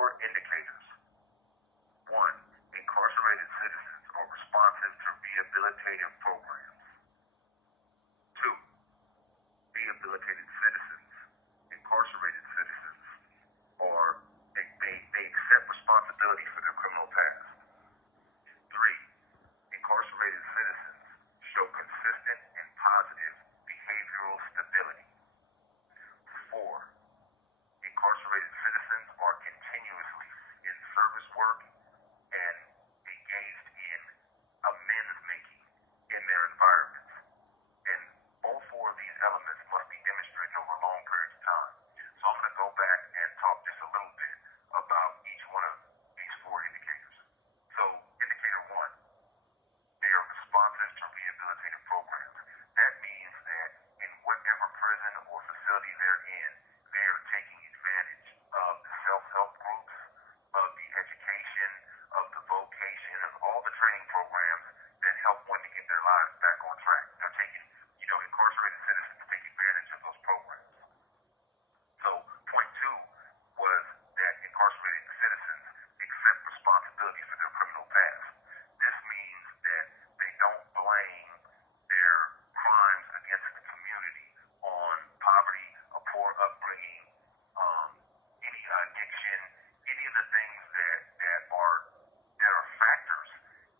4 indicators. 1. Incarcerated citizens are responsive to rehabilitative programs. 2. Rehabilitated citizens, incarcerated citizens, they accept responsibility for their criminal past. 3. Incarcerated citizens show consistent and positive behavioral stability. 4. Incarcerated citizens are continuously in service work and engaged in amends making in their environments. And all 4 of these elements must be demonstrated over long periods of time. So I'm going to go back and talk just a little bit about each one of these 4 indicators. So indicator 1, they are responsive to rehabilitative programs. That means that in whatever prison or facility they're in, they are taking advantage of the self-help groups, of the education, of the vocation, of all the training programs that help one to get their lives back on track. They're taking, incarcerated citizens take advantage of those programs. So point 2 was that incarcerated citizens accept responsibility for their criminal past. This means that they don't blame their crimes against the community on poverty, a poor upbringing, any addiction, any of the things that are factors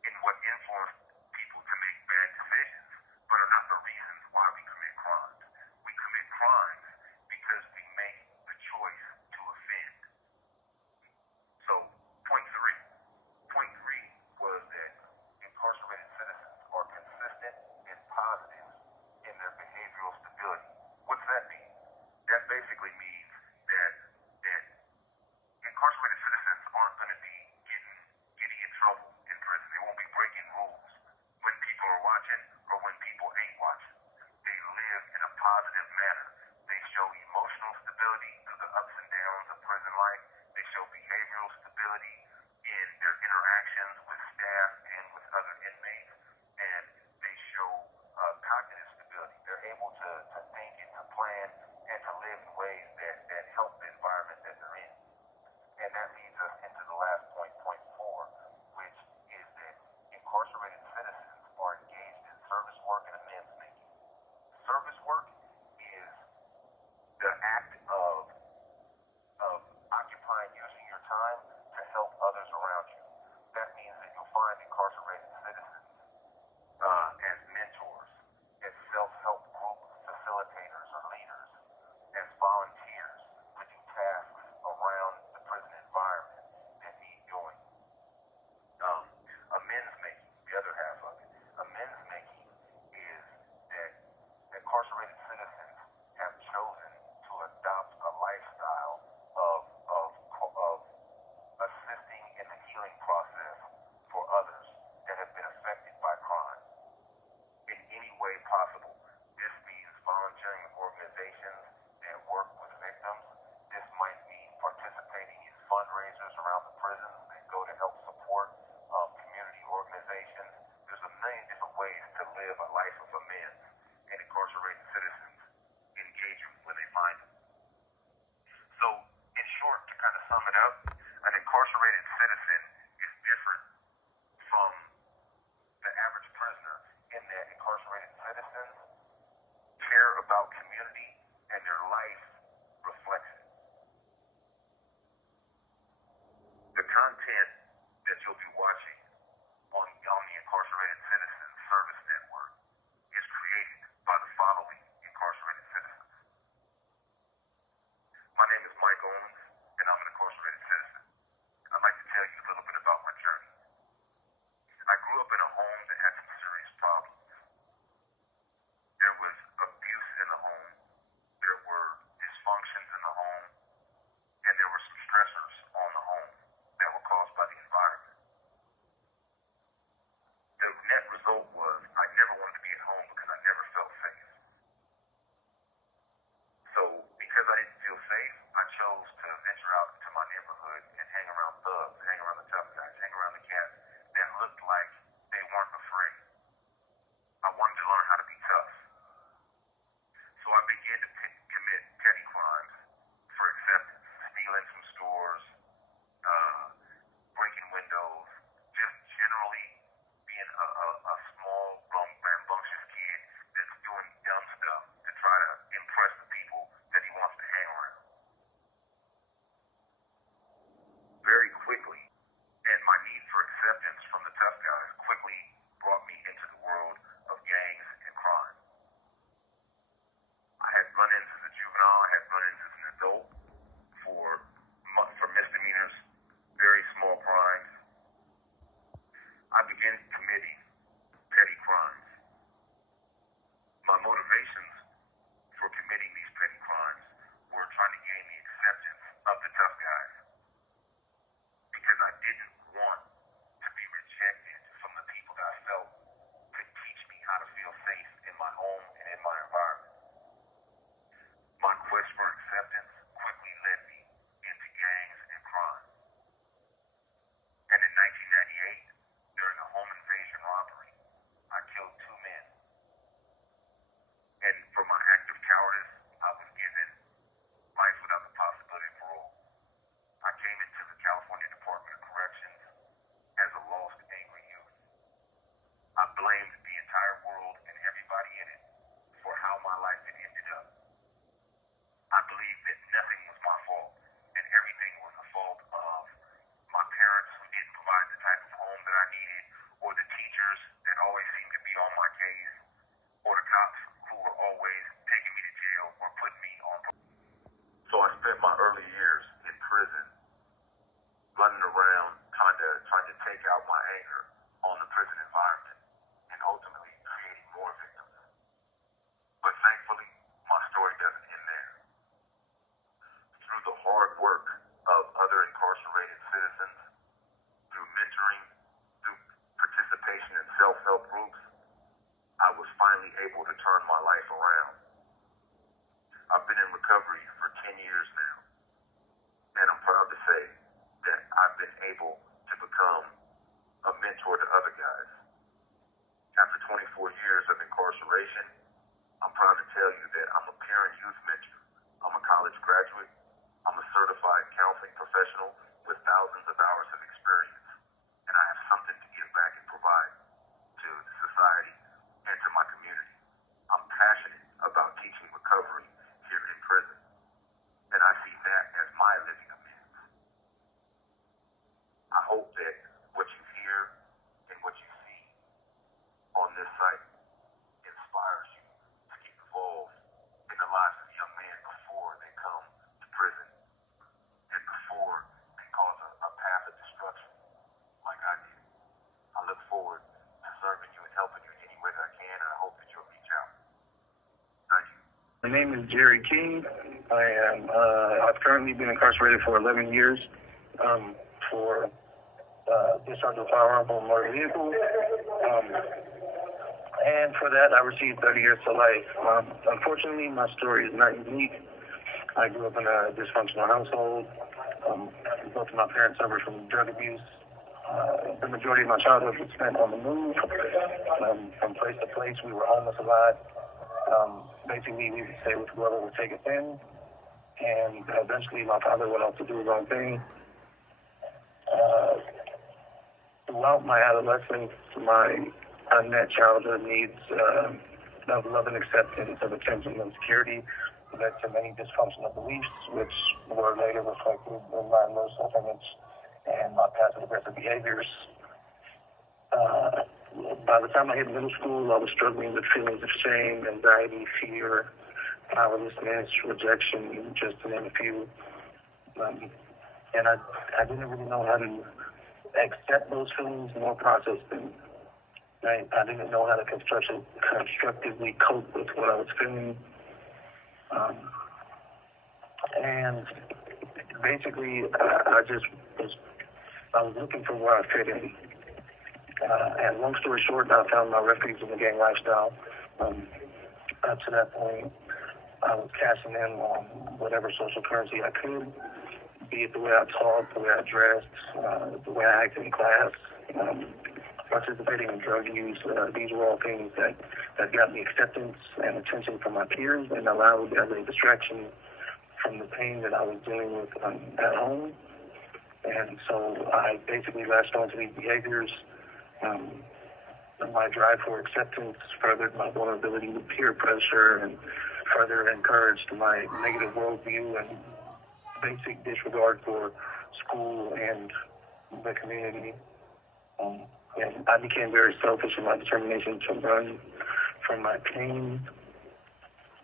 in what influence people to make bad decisions, but are not the reasons why we commit crimes. We commit crimes because we make the choice to offend. So point 3 was that incarcerated citizens are consistent and positive in their behavioral stability. What's that mean? That basically means that incarcerated citizens aren't going to be getting in trouble in prison. They won't be breaking rules when people are watching or when people ain't watching. They live in a positive manner. They show emotional stability through the ups and downs of prison life. They show behavioral stability in their interactions with staff and with other inmates. And they show cognitive stability. They're able to think and to plan and to live in ways that help the environment that they're in. And that leads us into the last point 4, which is that incarcerated citizens are engaged in service work and amends making. Service work is the act of occupying, using your time to help others around you. That means that you'll find incarcerated citizens as mentors, as self-help group facilitators or leaders, as volunteers to do tasks around the prison environment that need doing. Amends making, the other half of it. Amends making is that incarcerated citizens have chosen to adopt a lifestyle of assisting in the healing process for others that have been affected by crime in any way possible. This means volunteering with organizations that work with victims. This might mean participating in fundraisers around the prison that go to help support community organizations. There's a million different ways to live a life of amends, and incarcerated citizens engage when they find it. So, in short, to kind of sum it up, an incarcerated citizen is different from the average prisoner in that incarcerated citizens care about community and their life reflects it. The content that you'll be watching on the Incarcerated Citizens Service Network is created by the following incarcerated citizens. My name is Mike Owens, and I'm an incarcerated citizen. I'd like to tell you a little bit about my journey. I grew up in a home that had some serious problems. There was abuse in the home, there were dysfunctions in the home, and there were some stressors on the home that were caused by the able to become a mentor to other guys. After 24 years of incarceration, I'm proud to tell you that I'm a peer and youth mentor. I'm a college graduate. I'm a certified counseling professional with thousands of hours of experience, and I have something to give back and provide to society and to my community. I'm passionate about teaching recovery here in prison, and I see that as my living amends. I hope that what you hear and what you see on this site inspires you to get involved in the lives of young men before they come to prison and before they cause a path of destruction like I did. I look forward to serving you and helping you in any way that I can, and I hope that you'll reach out. Thank you. My name is Jerry King. I've currently been incarcerated for 11 years for discharge of firearm on motor vehicle. And for that, I received 30 years to life. Unfortunately, my story is not unique. I grew up in a dysfunctional household. Both of my parents suffered from drug abuse. The majority of my childhood was spent on the move. From place to place, we were homeless a lot. Basically, we would stay with whoever would take us in. And eventually, my father went off to do his own thing. Throughout my adolescence, my unmet childhood needs of love and acceptance, of attention and security led to many dysfunctional beliefs, which were later reflected in my low self-image and my passive-aggressive behaviors. By the time I hit middle school, I was struggling with feelings of shame, anxiety, fear, powerlessness, rejection, just to name a few. And I didn't really know how to accept those feelings nor process them. I didn't know how to constructively cope with what I was feeling. And basically, I was looking for where I fit in. And long story short, I found my refuge in the gang lifestyle. Up to that point, I was cashing in on whatever social currency I could, be it the way I talked, the way I dressed, the way I acted in class, participating in drug use. These were all things that got me acceptance and attention from my peers and allowed as a distraction from the pain that I was dealing with at home. And so I basically latched onto these behaviors. My drive for acceptance furthered my vulnerability with peer pressure and further encouraged my negative worldview and basic disregard for school and the community. And I became very selfish in my determination to run from my pain.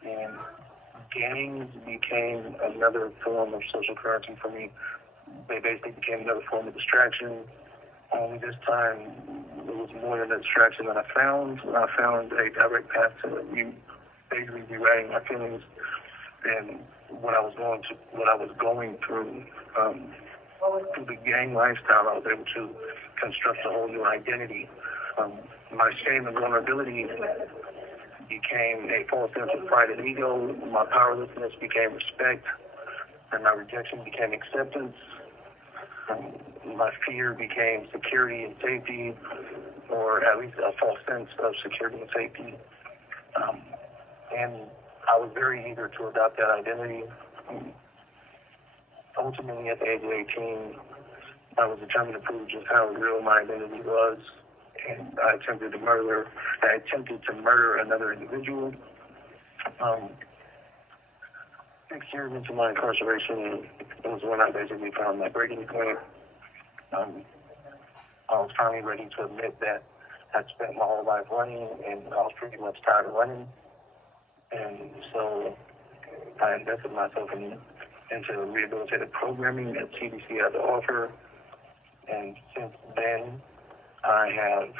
And gangs became another form of social currency for me. They basically became another form of distraction. Only this time, it was more than a distraction that I found. I found a direct path to basically rewriting my feelings and what I was going through. Through the gang lifestyle, I was able to construct a whole new identity. My shame and vulnerability became a false sense of pride and ego. My powerlessness became respect, and my rejection became acceptance. My fear became security and safety, or at least a false sense of security and safety. And I was very eager to adopt that identity. Ultimately, at the age of 18, I was determined to prove just how real my identity was, and I attempted to murder another individual. 6 years into my incarceration, it was when I basically found my breaking point. I was finally ready to admit that I'd spent my whole life running, and I was pretty much tired of running. And so I invested myself into rehabilitative programming that CDC had to offer. And since then, I have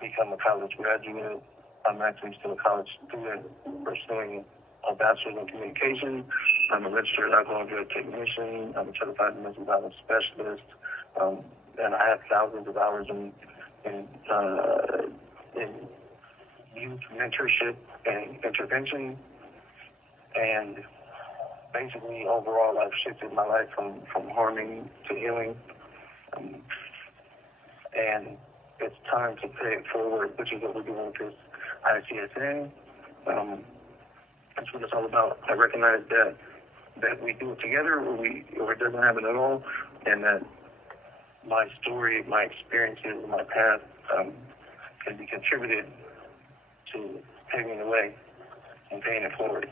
become a college graduate. I'm actually still a college student pursuing a bachelor's in communication. I'm a registered alcohol and drug technician. I'm a certified domestic violence specialist. And I have thousands of hours in youth mentorship and intervention. And basically, overall, I've shifted my life from harming to healing. And it's time to pay it forward, which is what we're doing with this ICSN. That's what it's all about. I recognize that we do it together or it doesn't happen at all, and that my story, my experiences, my path can be contributed to paving the way and paying it forward.